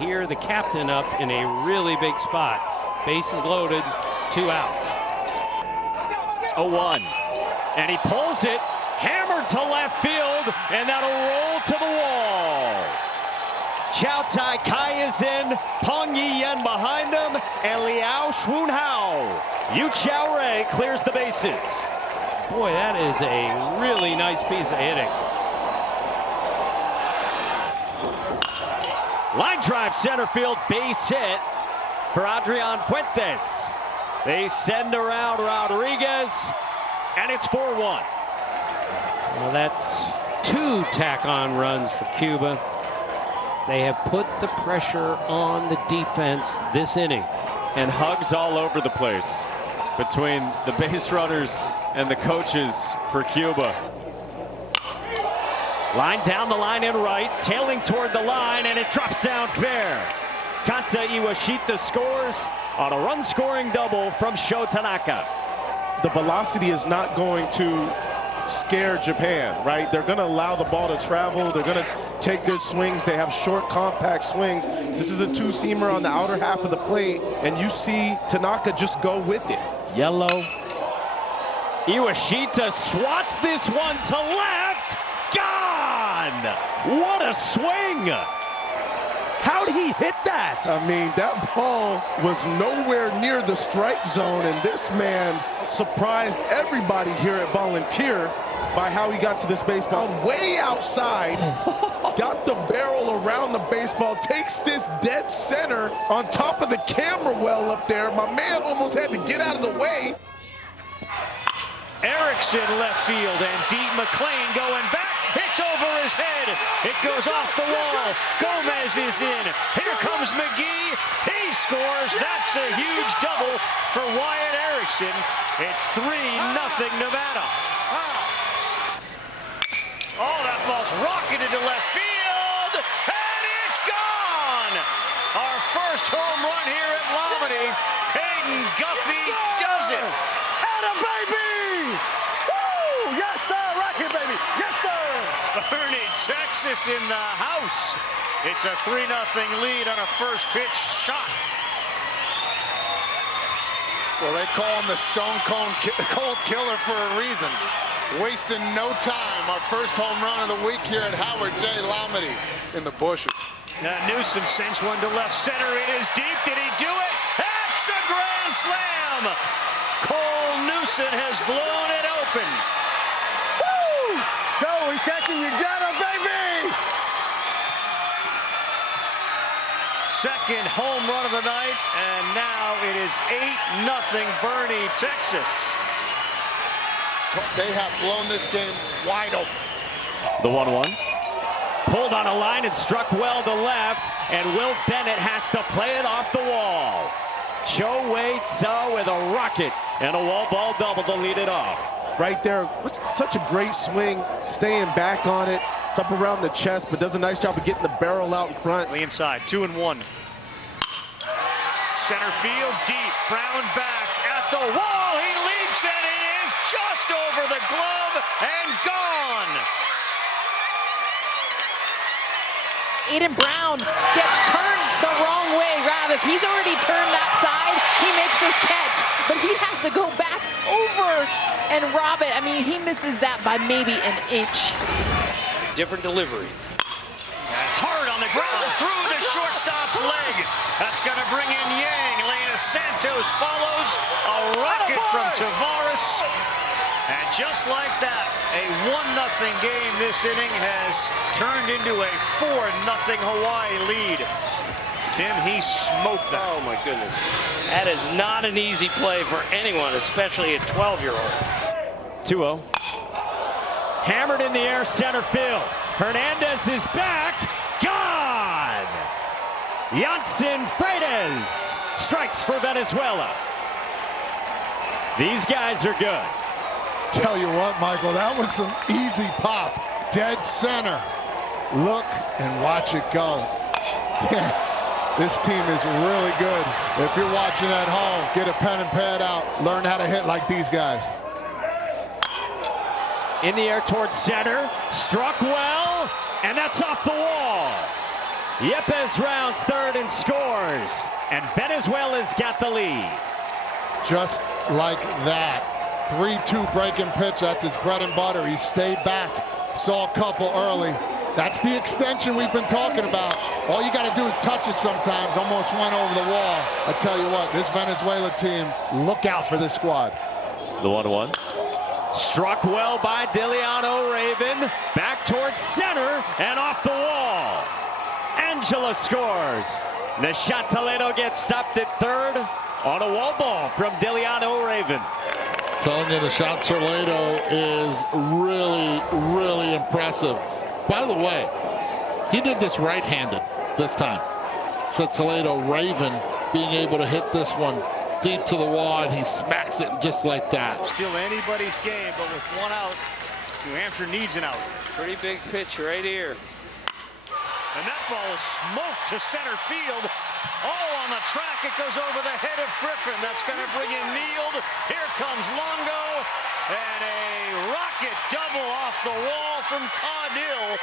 here the captain up in a really big spot. Bases loaded, 2 outs. 0-1, and he pulls it, hammered to left field, and that'll roll to the wall. Chow Tai Kai is in, Peng Yi-yen behind him, and Liao Schwun-hao. Yu Chao Rei clears the bases. Boy, that is a really nice piece of hitting. Line drive center field, base hit for Adrian Fuentes. They send around Rodriguez, and it's 4-1. Well, that's 2 tack-on runs for Cuba. They have put the pressure on the defense this inning. And hugs all over the place between the base runners and the coaches for Cuba. Line down the line and right, tailing toward the line, and it drops down fair. Kanta Iwashita scores on a run-scoring double from Sho Tanaka. The velocity is not going to scare Japan, right? They're going to allow the ball to travel. They're going to take good swings. They have short, compact swings. This is a 2-seamer on the outer half of the plate, and you see Tanaka just go with it. Yellow. Iwashita swats this one to left. Gone! What a swing! How did he hit that? I mean, that ball was nowhere near the strike zone, and this man surprised everybody here at Volunteer by how he got to this baseball. Way outside, got the barrel around the baseball, takes this dead center on top of the camera well up there. My man almost had to get out of the way. Erickson left field, and Deep McLean going back. It's over his head. It goes off the wall. Gomez is in. Here comes McGee. He scores. That's a huge double for Wyatt Erickson. It's 3-0 Nevada. Oh, that ball's rocketed to left field, and it's gone. Our first home run here at Lomity. Peyton Guffey does it. Atta baby! Woo! Yes, sir. Right here, baby. Yes, sir. Ernie, Texas in the house. It's a 3-0 lead on a first pitch shot. Well, they call him the Stone Cold Killer for a reason. Wasting no time. Our first home run of the week here at Howard J. Lomity in the bushes. Newsom sends one to left center. It is deep. Did he do it? That's a grand slam. Cole Newsom has blown it open. Woo! Go, he's catching you down, baby! Second home run of the night, and now it is 8-0 Bernie, Texas. They have blown this game wide open. The 1-1. Pulled on a line and struck well to left, and Will Bennett has to play it off the wall. Cho Wei-Tso with a rocket and a wall ball double to lead it off. Right there, such a great swing, staying back on it. It's up around the chest, but does a nice job of getting the barrel out in front. Inside, 2-1. Center field, deep, Brown back at the wall. He leaps, and he is just over the glove and gone. Aiden Brown gets turned the wrong way. Rav, if he's already turned that side, he makes this catch. But he'd have to go back over and rob it. I mean, he misses that by maybe an inch. Different delivery. Hard on the ground through the shortstop's leg. That's going to bring in Yang. Lena Santos follows. A rocket from Tavares. And just like that, a 1-0 game this inning has turned into a 4-0 Hawaii lead. Tim, he smoked that. Oh, my goodness. That is not an easy play for anyone, especially a 12-year-old. 2-0. Hammered in the air, center field. Hernandez is back. Gone! Jansen Freitas strikes for Venezuela. These guys are good. Tell you what, Michael, that was some easy pop. Dead center. Look and watch it go. Yeah, this team is really good. If you're watching at home, get a pen and pad out. Learn how to hit like these guys. In the air towards center. Struck well, and that's off the wall. Yepes rounds third and scores. And Venezuela's got the lead. Just like that. 3-2 breaking pitch. That's his bread and butter. He stayed back. Saw a couple early. That's the extension we've been talking about. All you got to do is touch it sometimes. Almost went over the wall. I tell you what, this Venezuela team, look out for this squad. The 1-1. Struck well by Diliano Raven. Back towards center and off the wall. Angela scores. Nishat Toledo gets stopped at third on a wall ball from Diliano Raven. Telling you, Nishat Toledo is really, really impressive. By the way, he did this right-handed this time. So Toledo Raven being able to hit this one deep to the wall, and he smacks it just like that. Still anybody's game, but with one out, New Hampshire needs an out. Pretty big pitch right here. And that ball is smoked to center field. Oh, on the track, it goes over the head of Griffin. That's going to bring in Neild. Here comes Longo. And a rocket double off the wall from Caudill.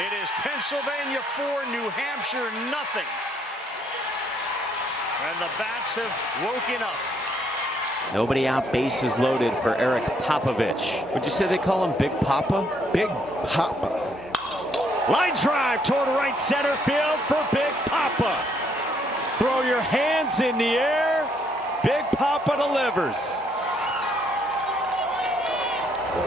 It is Pennsylvania 4, New Hampshire nothing. And the bats have woken up. Nobody out, bases loaded for Eric Popovich. Would you say they call him Big Papa? Big Papa. Line drive toward right center field for Big Papa. Throw your hands in the air. Big Papa delivers.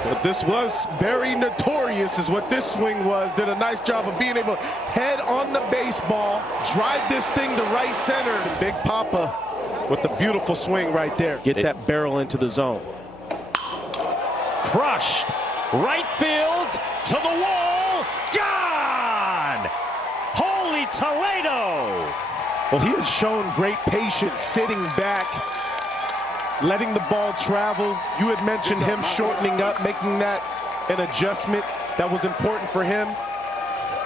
But this was very notorious is what this swing was. Did a nice job of being able to head on the baseball, drive this thing to right center. And Big Papa with the beautiful swing right there. Get that barrel into the zone. Crushed. Right field to the wall. Gone! Holy Toledo! Well, he has shown great patience sitting back, letting the ball travel. You had mentioned him shortening up, making that an adjustment that was important for him.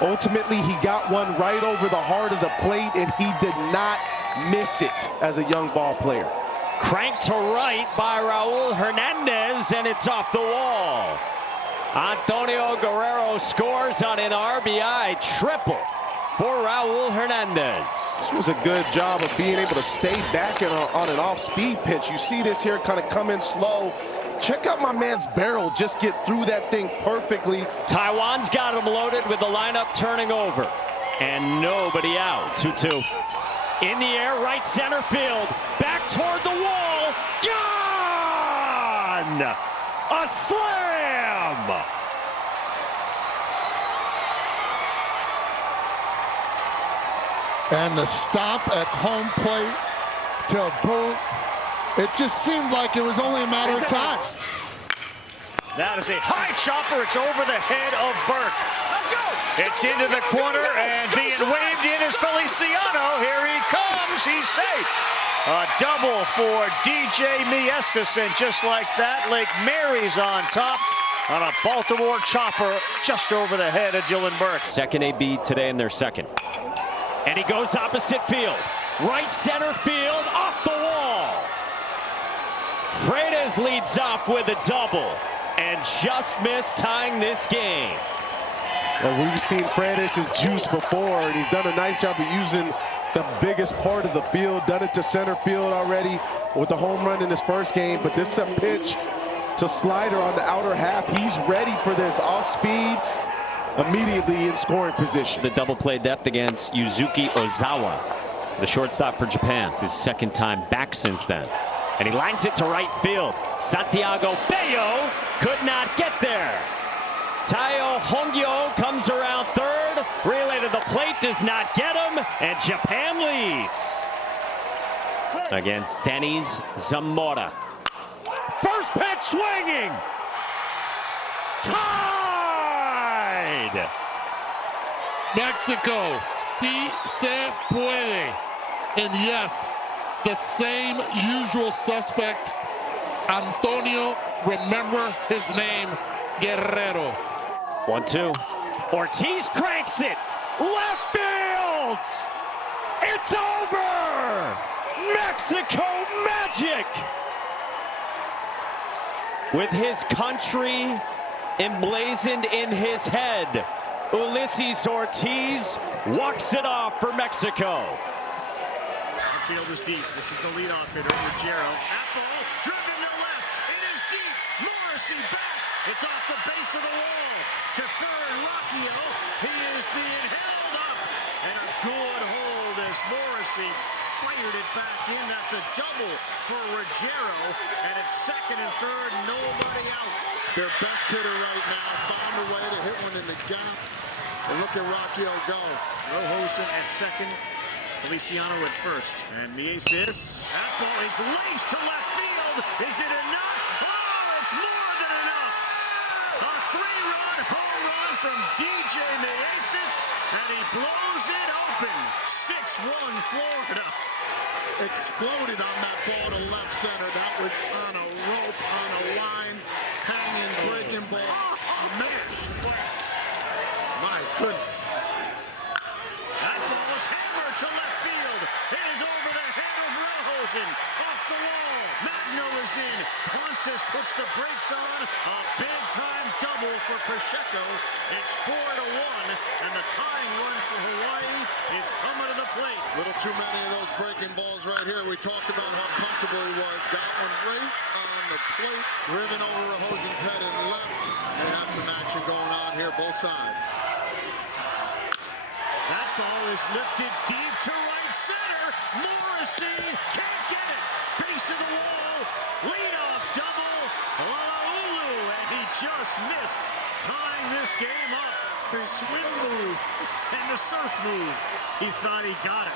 Ultimately, he got one right over the heart of the plate, and he did not miss it as a young ball player. Cranked to right by Raul Hernandez, and it's off the wall. Antonio Guerrero scores on an RBI triple for Raul Hernandez. This was a good job of being able to stay back on an off-speed pitch. You see this here kind of come in slow. Check out my man's barrel, just get through that thing perfectly. Taiwan's got him loaded with the lineup turning over. And nobody out, 2-2. In the air, right center field, back toward the wall, gone! A slam! And the stop at home plate to boot. It just seemed like it was only a matter of time. That is a high chopper. It's over the head of Burke. Let's go! It's into the corner, and being waved in is Feliciano. Here he comes. He's safe. A double for DJ Miesis, and just like that, Lake Mary's on top on a Baltimore chopper just over the head of Dylan Burke. Second AB today in their second. And he goes opposite field. Right center field, off the wall. Freitas leads off with a double and just missed tying this game. Well, we've seen Freitas' juice before, and he's done a nice job of using the biggest part of the field. Done it to center field already with the home run in his first game, but this is a pitch to slider on the outer half. He's ready for this off speed, immediately in scoring position. The double play depth against Yuzuki Ozawa, the shortstop for Japan. It's his second time back since then. And he lines it to right field. Santiago Bello could not get there. Taiyo Hongyo comes around third. Relay to the plate, does not get him. And Japan leads against Denis Zamora. First pitch swinging. Tied. Mexico, si se puede. And yes, the same usual suspect, Antonio, remember his name, Guerrero. 1-2. Ortiz cranks it. Left field. It's over. Mexico magic. With his country emblazoned in his head, Ulises Ortiz walks it off for Mexico. The field is deep. This is the leadoff hitter, Ruggiero. That ball driven to left. It is deep. Morrissey back. It's off the base of the wall. To third, Rocchio. He is being held up. And a good hold as Morrissey fired it back in. That's a double for Ruggiero. And at second and third, nobody out. Their best hitter right now found a way to hit one in the gap. And look at Rocchio go. Rojosen at second. Feliciano at first. And Mieses. That ball is laced to left field. Is it enough? Oh, it's more than enough. A three-run home run from DJ Mieses. And he blows it open. 6-1 Florida. Exploded on that ball to left center. That was on a rope, on a line, hanging, breaking ball. Mash. My goodness. That ball is hammered to left field. It is over the head of Rojosen. Off the wall. Magno is in. Pontus puts the brakes on. A big-time double for Pacheco. It's 4-1, and the tying run for Hawaii is coming to the plate. Little too many of those breaking balls right here. We talked about how comfortable he was. Got one right on the plate. Driven over Rojosen's head and left. They have some action going on here, both sides. That ball is lifted deep to right center. Morrissey can't get it. Base of the wall. Leadoff double. Olaolu, and he just missed. Tying this game up. Swim move and the surf move. He thought he got it.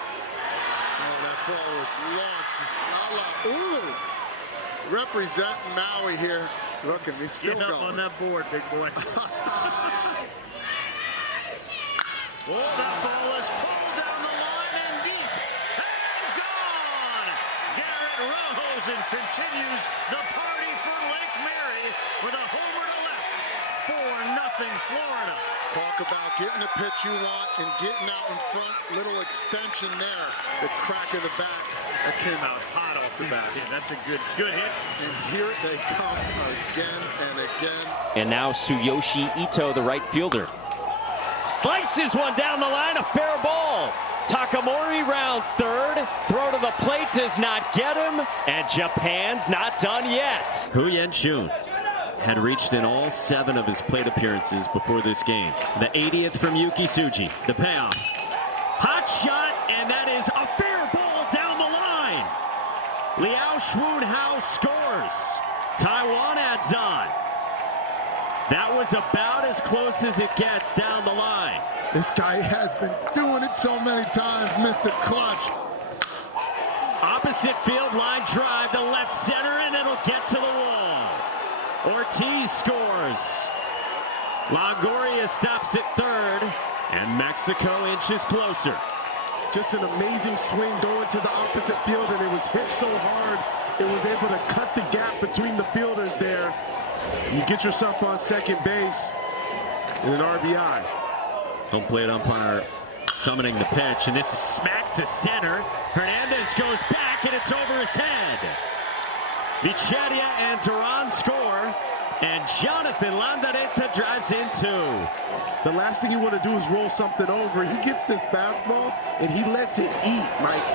Oh, that ball was launched. Ooh. Representing Maui here. Look at me, still Get up going. on that board, big boy. Oh, that ball is pulled down the line and deep. And gone! Garrett Rojosen continues the party for Lake Mary with a homer to left. 4-0 Florida. Talk about getting the pitch you want and getting out in front. Little extension there. The crack of the bat. That came out hot off the bat. Yeah, that's a good hit. And here they come again and again. And now Tsuyoshi Ito, the right fielder, slices one down the line, a fair ball. Takamori rounds third. Throw to the plate does not get him. And Japan's not done yet. Hu Yen-chun had reached in all 7 of his plate appearances before this game. The 80th from Yuki Tsuji. The payoff. Hot shot, and that is a fair ball down the line. Liao Schwunhao scores. Taiwan adds on. That was about as close as it gets down the line. This guy has been doing it so many times, Mr. Clutch. Opposite field line drive to left center, and it'll get to the wall. Ortiz scores. Longoria stops at third, and Mexico inches closer. Just an amazing swing going to the opposite field, and it was hit so hard, it was able to cut the gap between the fielders there. You get yourself on second base in an RBI. Home plate umpire summoning the pitch, and this is smacked to center. Hernandez goes back, and it's over his head. Bicheria and Duran score, and Jonathan Landareta drives in 2. The last thing you want to do is roll something over. He gets this fastball, and he lets it eat, Mike.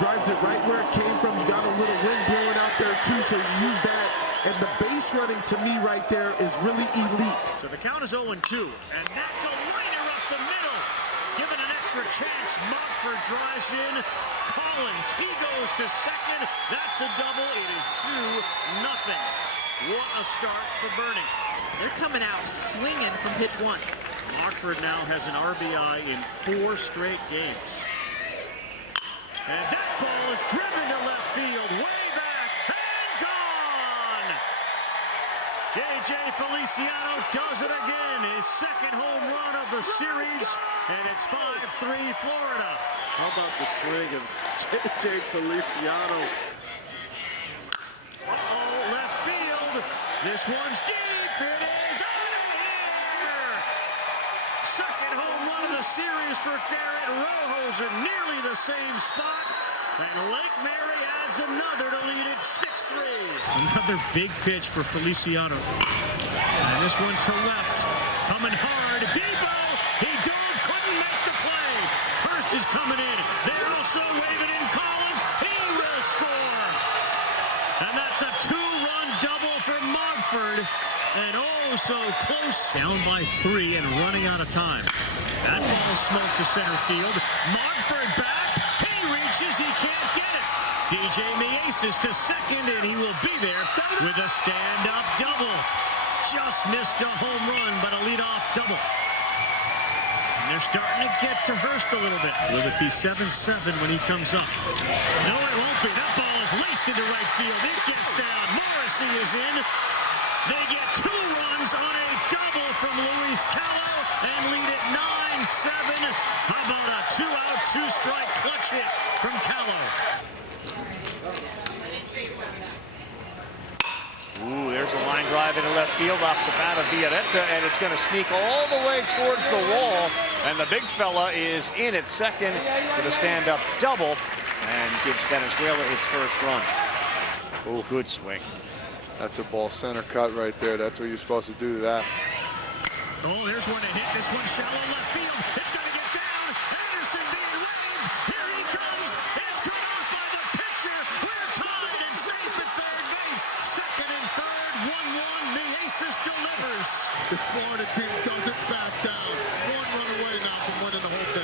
Drives it right where it came from. You got a little wind blowing out there, too, so you use that. And the base running, to me, right there is really elite. So the count is 0-2, and that's a liner up the middle. Given an extra chance, Montford drives in. Collins, he goes to second. That's a double. It is 2-0. What a start for Bernie. They're coming out swinging from pitch 1. Montford now has an RBI in 4 straight games. And that ball is driven to left field, way back, and gone! J.J. Feliciano does it again, his second home run of the series, and it's 5-3 Florida. How about the swing of J.J. Feliciano? Uh-oh, left field. This one's deep. It is out of here. Second home run of the series for Garrett Rojosen. Nearly the same spot. And Lake Mary adds another to lead it 6-3. Another big pitch for Feliciano. And this one to left. Coming hard. Debo! He dove, couldn't make the play. Hurst is coming in. They're also waving in Collins. He will score. And that's a 2-run double for Mogford. And oh, so close. Down by 3 and running out of time. That ball smoked to center field. Mogford back. He reaches. He can't get it. DJ Measis to second, and he will be there with a stand-up double. Just missed a home run, but a leadoff double. And they're starting to get to Hurst a little bit. Will it be 7-7 when he comes up? No, it won't be. That ball is laced into right field. It gets down. Morrissey is in. They get 2 runs on a double from Luis Callo and lead it 9-7. How about a 2-out, 2-strike clutch hit from Callo? Ooh, there's a line drive into left field off the bat of Villareta, and it's going to sneak all the way towards the wall. And the big fella is in at second with a stand-up double and gives Venezuela its first run. Oh, good swing. That's a ball center cut right there. That's what you're supposed to do to that. Oh, there's one to hit. This one shallow left field. It's going to get down. Anderson being waved. Here he comes. It's cut off by the pitcher. We're tied and safe at third base. Second and third, 1-1. Measis delivers. This Florida team doesn't back down. 1 run away now from winning the whole thing.